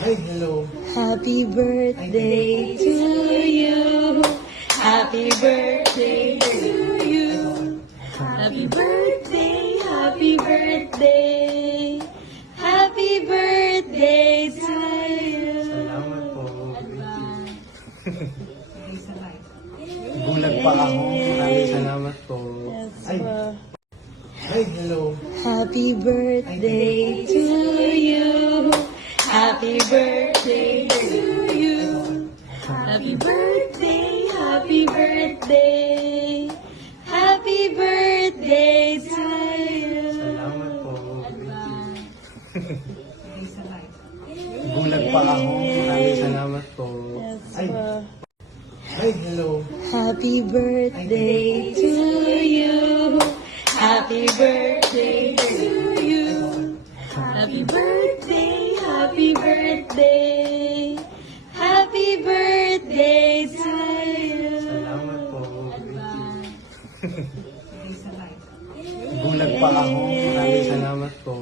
Ay, hello. Happy birthday to you. Happy birthday to you. Happy birthday, happy birthday. Happy birthday to you. Salamat po. Bulag pa ako. Maraming salamat po. Ay, ay, hello. Happy birthday to you. Happy birthday to you. Happy birthday, happy birthday. Happy birthday to you. Salamat po. Bulag pa ako. Maraming salamat po. Ay, ay, hello. Happy birthday to you. Happy birthday to you. Happy birthday, happy birthday. Happy birthday to you. Salamat po. Bulag pa ako. Maraming salamat po.